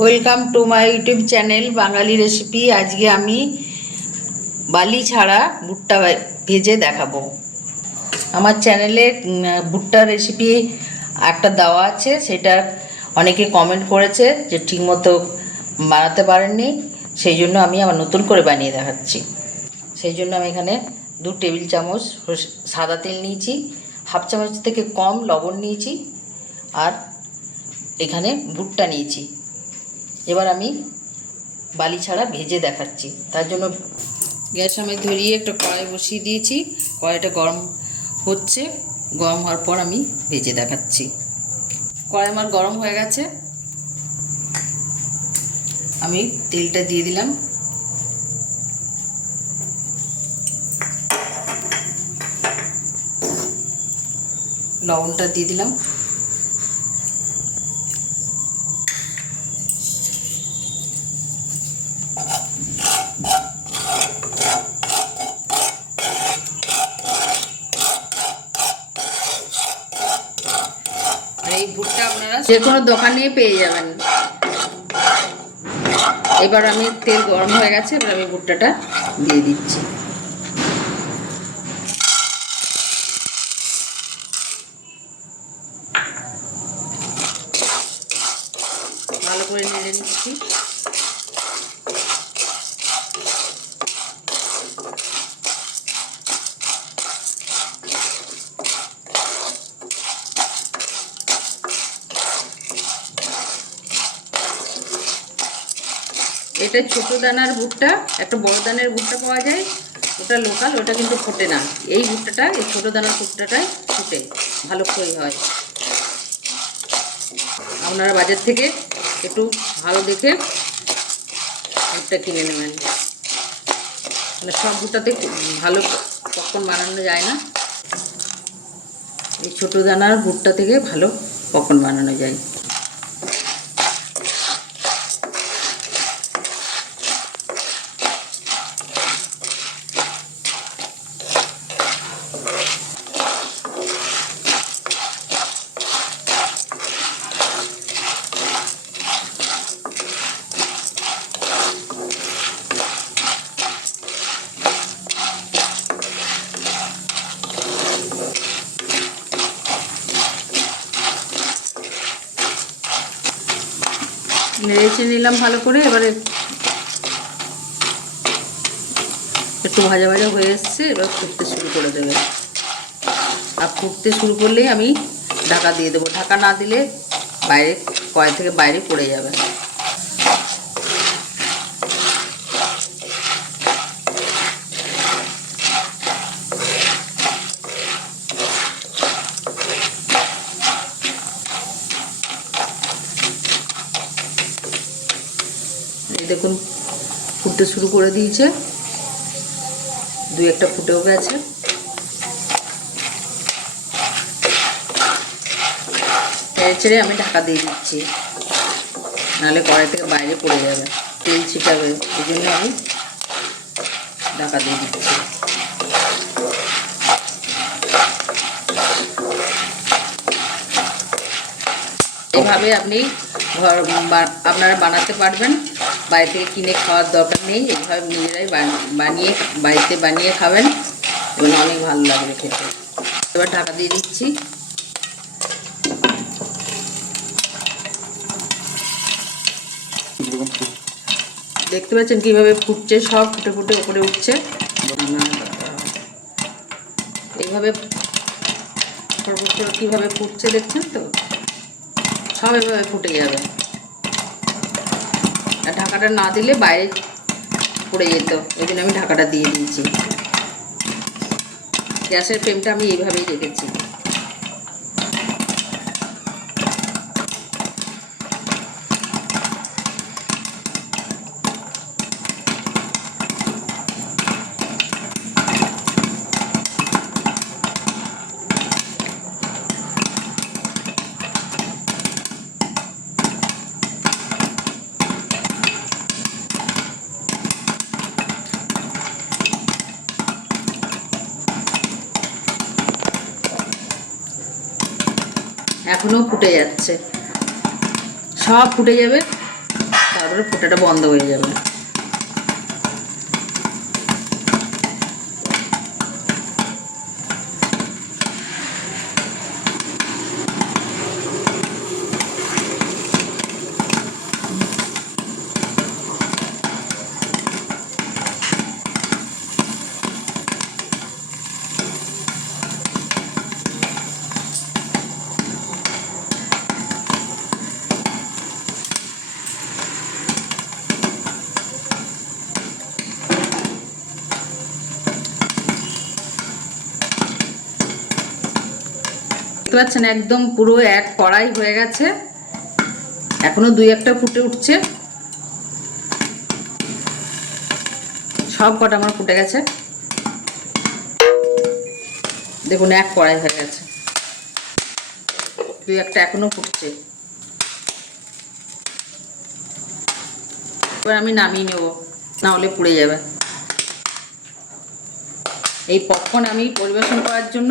Welcome to my YouTube channel Bangali recipe. আজকে আমি বালি ছাড়া ভুট্টা ভেজে দেখাবো। আমার চ্যানেলে ভুট্টা রেসিপি একটা দেওয়া আছে, সেটা অনেকে কমেন্ট করেছে যে ঠিকমতো বানাতে পারেননি, সেই জন্য আমি আবার নতুন করে বানিয়ে দেখাচ্ছি। সেই জন্য আমি এখানে 2 টেবিল চামচ সাদা তেল নিয়েছি, হাফ চামচ থেকে কম লবণ নিয়েছি, আর এখানে ভুট্টা নিয়েছি। এবার আমি বালি ছাড়া ভেজে দেখাচ্ছি। তার জন্য গ্যাস আমি ধরিয়ে একটা কড়াই বসিয়ে দিয়েছি। কড়াইটা গরম হচ্ছে, গরম হওয়ার পর আমি ভেজে দেখাচ্ছি। কড়াই আমার গরম হয়ে গেছে, আমি তেলটা দিয়ে দিলাম। লবণটা দিয়ে দিলাম। আর এই ভুট্টা আপনারা যে কোনো দোকানে পেয়ে যাবেন। এবার আমি তেল গরম হয়ে গেছে, এবার আমি ভুট্টাটা দিয়ে দিচ্ছি। ভালো করে নেড়ে নিচ্ছি। এটা ছোট দানার ভুট্টা, একটা বড় দানার ভুট্টা পাওয়া যায়, ওটা লোকাল, ওটা কিন্তু ফোটে না। এই ভুট্টাটা, এই ছোট দানার ভুট্টাটাই ফোটে, ভালো খই হয়। আপনারা বাজার থেকে একটু ভালো দেখে ভুট্টা কিনে নেবেন, মানে সব ভুট্টাতে ভালো পপকর্ন বানানো যায় না। এই ছোট দানার ভুট্টা থেকে ভালো পপকর্ন বানানো যায়। নেড়ে নিলাম ভালো করে। এবারে একটু ভাজা ভাজা হয়ে এসছে, এবার ফুটতে শুরু করে দেবে। আর ফুটতে শুরু করলেই আমি ঢাকা দিয়ে দেবো। ঢাকা না দিলে বাইরে, কড়াই থেকে বাইরে পড়ে যাবে। এই দেখুন ফুটতে শুরু করে দিয়েছে, 2-1টা ফুটেও গেছে। ছেড়ে আমি ঢাকা দিয়ে দিচ্ছি, নাহলে কড়াই থেকে বাইরে পড়ে যাবে, তেল ছিটাবে। এই জন্য আমি ঢাকা দিয়ে দিচ্ছি। এইভাবে আপনি আপনারা বানাতে পারবেন, বাইরে থেকে কিনে খাওয়ার দরকার নেই। এইভাবে নিজেরাই বাড়িতে বানিয়ে খাবেন এবং অনেক ভালো লাগবে খেতে। এবার ঢাকা দিয়ে দিচ্ছি। দেখতে পাচ্ছেন কিভাবে ফুটছে, সব ফুটে ফুটে উপরে উঠছে। এইভাবে কিভাবে ফুটছে দেখছেন তো, সব এভাবে ফুটে যাবে। আর ঢাকাটা না দিলে বাইরে পড়ে যেত, ওই জন্য আমি ঢাকাটা দিয়ে দিয়েছি। গ্যাসের ফ্লেমটা আমি এইভাবেই রেখেছি। এখনো ফুটে যাচ্ছে, সব ফুটে যাবে, তারপরে ফোটাটা বন্ধ হয়ে যাবে। দেখতে পাচ্ছেন একদম পুরো এক কড়াই হয়ে গেছে, এখনো দুই একটা ফুটে উঠছে। সব কটা আমার ফুটে গেছে, দেখুন এক কড়াই হয়ে গেছে, দুই একটা এখনো ফুটছে। এবার আমি নামিয়ে নেব, না হলে পুড়ে যাবে। এই পপকর্ন আমি পরিবেশন করার জন্য